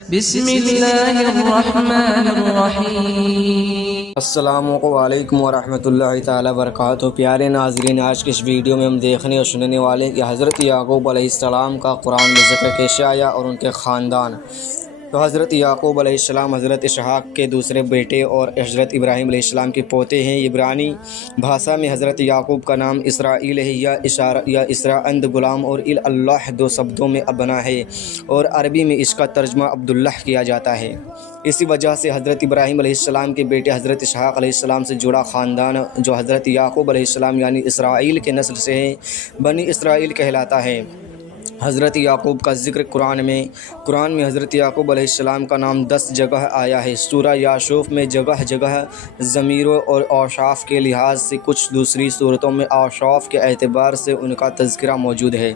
بسم اللہ الرحمن الرحیم۔ السلام علیکم ورحمۃ اللہ تعالی وبرکاتہ۔ پیارے ناظرین، آج کے اس ویڈیو میں ہم دیکھنے اور سننے والے ہیں کہ حضرت یعقوب علیہ السلام کا قرآن میں ذکر کیسے آیا اور ان کے خاندان۔ تو حضرت یعقوب علیہ السلام حضرت اسحاق کے دوسرے بیٹے اور حضرت ابراہیم علیہ السلام کے پوتے ہیں۔ عبرانی بھاشا میں حضرت یعقوب کا نام اسرائیل ہے یا اسرائند غلام اور اللہ دو شبدوں میں بنا ہے، اور عربی میں اس کا ترجمہ عبداللہ کیا جاتا ہے۔ اسی وجہ سے حضرت ابراہیم علیہ السلام کے بیٹے حضرت اسحاق علیہ السلام سے جڑا خاندان جو حضرت یعقوب علیہ السلام یعنی اسرائیل کے نسل سے ہے، بنی اسرائیل کہلاتا ہے۔ حضرت یعقوب کا ذکر قرآن میں حضرت یعقوب علیہ السلام کا نام 10 جگہ آیا ہے۔ سورہ یوسف میں جگہ جگہ ضمیروں اور اوصاف کے لحاظ سے، کچھ دوسری صورتوں میں اوصاف کے اعتبار سے ان کا تذکرہ موجود ہے۔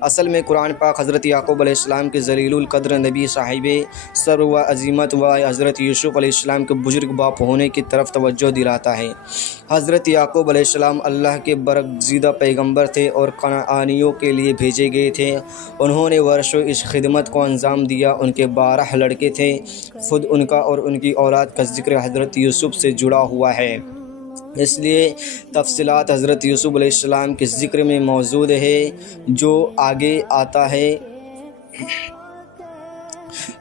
اصل میں قرآن پاک حضرت یعقوب علیہ السلام کے ذلیل القدر نبی صاحب سر و عظمت و حضرت یوسف علیہ السلام کے بزرگ باپ ہونے کی طرف توجہ دلاتا ہے۔ حضرت یعقوب علیہ السلام اللہ کے برگزیدہ پیغمبر تھے اور کنعانیوں کے لیے بھیجے گئے تھے۔ انہوں نے ورثوں اس خدمت کو انجام دیا۔ ان کے 12 لڑکے تھے۔ خود ان کا اور ان کی اولاد کا ذکر حضرت یوسف سے جڑا ہوا ہے، اس لیے تفصیلات حضرت یوسف علیہ السلام کے ذکر میں موجود ہے جو آگے آتا ہے۔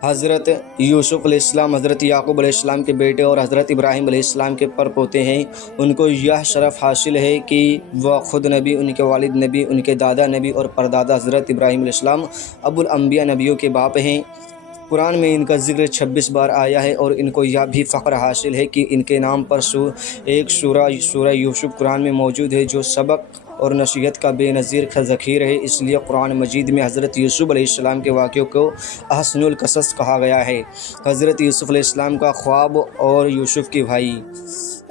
حضرت یوسف علیہ السلام حضرت یعقوب علیہ السلام کے بیٹے اور حضرت ابراہیم علیہ السلام کے پوتے ہیں۔ ان کو یہ شرف حاصل ہے کہ وہ خود نبی، ان کے والد نبی، ان کے دادا نبی اور پردادا حضرت ابراہیم علیہ السلام ابو الانبیاء نبیوں کے باپ ہیں۔ قرآن میں ان کا ذکر 26 بار آیا ہے، اور ان کو یہ بھی فخر حاصل ہے کہ ان کے نام پر ایک سورہ یوسف قرآن میں موجود ہے جو سبق اور نصیحت کا بے نظیر ذخیرہ ہے۔ اس لیے قرآن مجید میں حضرت یوسف علیہ السلام کے واقعوں کو احسن القصص کہا گیا ہے۔ حضرت یوسف علیہ السلام کا خواب اور یوسف کے بھائی۔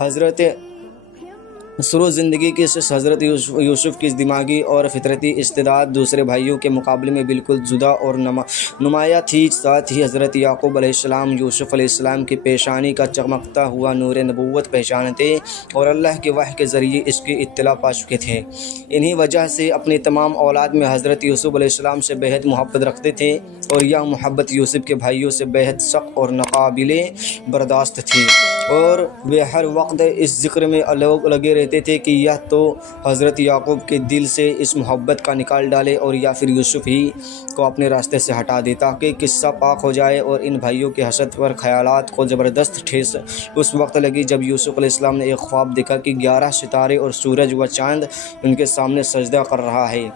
حضرت شروع زندگی کی حضرت یوسف کی دماغی اور فطرتی استعداد دوسرے بھائیوں کے مقابلے میں بالکل جدا اور نمایاں تھی۔ ساتھ ہی حضرت یعقوب علیہ السلام یوسف علیہ السلام کی پیشانی کا چمکتا ہوا نور نبوت پہچانتے اور اللہ کے وحی کے ذریعے اس کی اطلاع پا چکے تھے۔ انہی وجہ سے اپنی تمام اولاد میں حضرت یوسف علیہ السلام سے بہت محبت رکھتے تھے، اور یہ محبت یوسف کے بھائیوں سے بہت سخت اور ناقابل برداشت تھی، اور وہ ہر وقت اس ذکر میں لگے رہتے تھے کہ یا تو حضرت یعقوب کے دل سے اس محبت کا نکال ڈالے اور یا پھر یوسف ہی کو اپنے راستے سے ہٹا دے، تاکہ قصہ پاک ہو جائے۔ اور ان بھائیوں کے حسد پر خیالات کو زبردست ٹھیس اس وقت لگی جب یوسف علیہ السلام نے ایک خواب دیکھا کہ 11 ستارے اور سورج و چاند ان کے سامنے سجدہ کر رہا ہے۔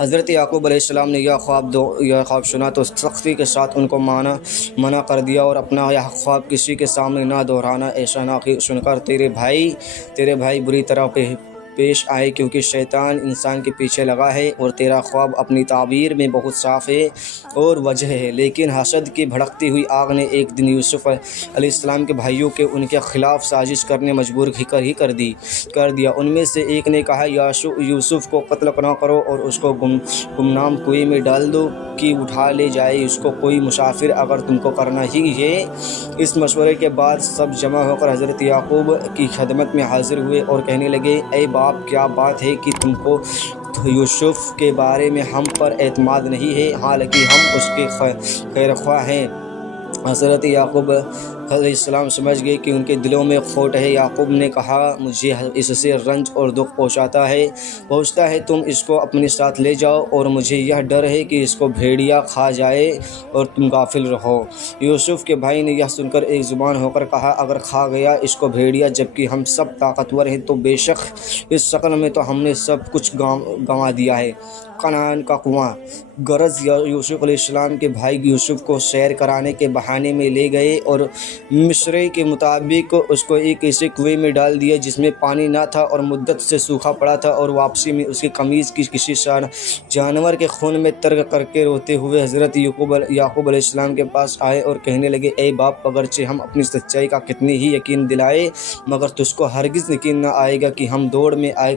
حضرت یعقوب علیہ السلام نے یہ خواب سنا تو سختی کے ساتھ ان کو منع کر دیا اور اپنا یہ خواب کسی کے سامنے نہ دہرانا۔ ایسا نہ کہ سن کر تیرے بھائی بری طرح پیش آئے، کیونکہ شیطان انسان کے پیچھے لگا ہے، اور تیرا خواب اپنی تعبیر میں بہت صاف ہے اور وجہ ہے۔ لیکن حسد کی بھڑکتی ہوئی آگ نے ایک دن یوسف علیہ السلام کے بھائیوں کے ان کے خلاف سازش کرنے مجبور کر دیا۔ ان میں سے ایک نے کہا، یوسف کو قتل نہ کرو اور اس کو گمنام کنویں میں ڈال دو کہ اٹھا لے جائے اس کو کوئی مسافر، اگر تم کو کرنا ہی ہے۔ اس مشورے کے بعد سب جمع ہو کر حضرت یعقوب کی خدمت میں حاضر ہوئے اور کہنے لگے، اے باپ، کیا بات ہے کہ تم کو یوسف کے بارے میں ہم پر اعتماد نہیں ہے، حالانکہ ہم اس کے خیر خواہ ہیں۔ حضرت یعقوب علیہ السلام سمجھ گئے کہ ان کے دلوں میں کھوٹ ہے۔ یعقوب نے کہا، مجھے اس سے رنج اور دکھ پہنچتا ہے، تم اس کو اپنے ساتھ لے جاؤ، اور مجھے یہ ڈر ہے کہ اس کو بھیڑیا کھا جائے اور تم غافل رہو۔ یوسف کے بھائی نے یہ سن کر ایک زبان ہو کر کہا، اگر کھا گیا اس کو بھیڑیا جبکہ ہم سب طاقتور ہیں تو بے شک اس شکل میں تو ہم نے سب کچھ گنوا دیا ہے۔ کنعان کا کنواں۔ غرض یوسف علیہ السلام کے بھائی یوسف کو سیر کرانے کے بہانے میں لے گئے اور مشورے کے مطابق اس کو ایک ایسے کنویں میں ڈال دیا جس میں پانی نہ تھا اور مدت سے سوکھا پڑا تھا، اور واپسی میں اس کی قمیض کی کسی جانور کے خون میں ترک کر کے روتے ہوئے حضرت یعقوب علیہ السلام کے پاس آئے اور کہنے لگے، اے باپ، اگرچہ ہم اپنی سچائی کا کتنی ہی یقین دلائے مگر تجھ کو ہرگز یقین نہ آئے گا کہ ہم دوڑ میں آئے